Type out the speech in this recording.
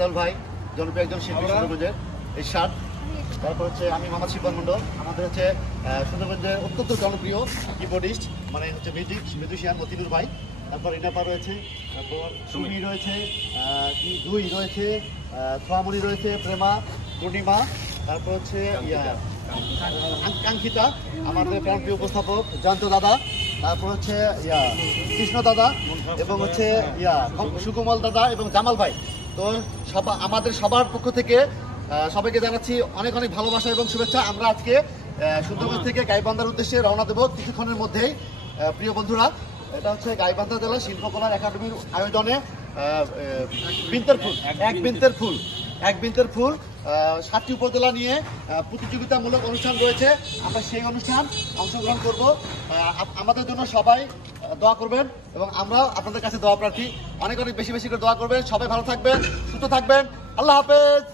রেজাউল ভাই, জনপ্রিয় একজন শিল্পী সুন্দরগঞ্জের ইরশাদ। তারপর হচ্ছে আমি মোহাম্মদ শিবন মন্ডল, আমাদের হচ্ছে সুন্দরগঞ্জের অত্যন্ত জনপ্রিয় কিবোর্ডিস্ট, মানে হচ্ছে মিউজিশিয়ান মতিনুর ভাই। তারপর ইনাপা রয়েছে, তারপর সুমি রয়েছে, দুই রয়েছে, সোয়ামণি রয়েছে, প্রেমা, পূর্ণিমা, তারপর হচ্ছে কাঙ্ক্ষিতা, আমাদের প্রাণপ্রিয় উপস্থাপক জয়ন্ত দাদা, তারপর হচ্ছে কৃষ্ণ দাদা, এবং হচ্ছে সুকুমল দাদা এবং জামাল ভাই। তো আমাদের সবার পক্ষ থেকে সবাইকে জানাচ্ছি অনেক অনেক ভালোবাসা এবং শুভেচ্ছা। আমরা আজকে সুন্দরগঞ্জ থেকে গাইবান্ধার উদ্দেশ্যে রওনা দেব কিছুক্ষণের মধ্যেই। প্রিয় বন্ধুরা, এটা হচ্ছে গাইবান্ধা জেলা শিল্পকলা একাডেমির আয়োজনে এক বিন্তের ফুল 7টি উপজেলা নিয়ে প্রতিযোগিতামূলক অনুষ্ঠান রয়েছে। আমরা সেই অনুষ্ঠান অংশগ্রহণ করব। আমাদের জন্য সবাই দোয়া করবেন এবং আমরা আপনাদের কাছে দোয়া প্রার্থী। অনেক অনেক বেশি বেশি করে দোয়া করবেন। সবাই ভালো থাকবেন, সুস্থ থাকবেন। আল্লাহ হাফেজ।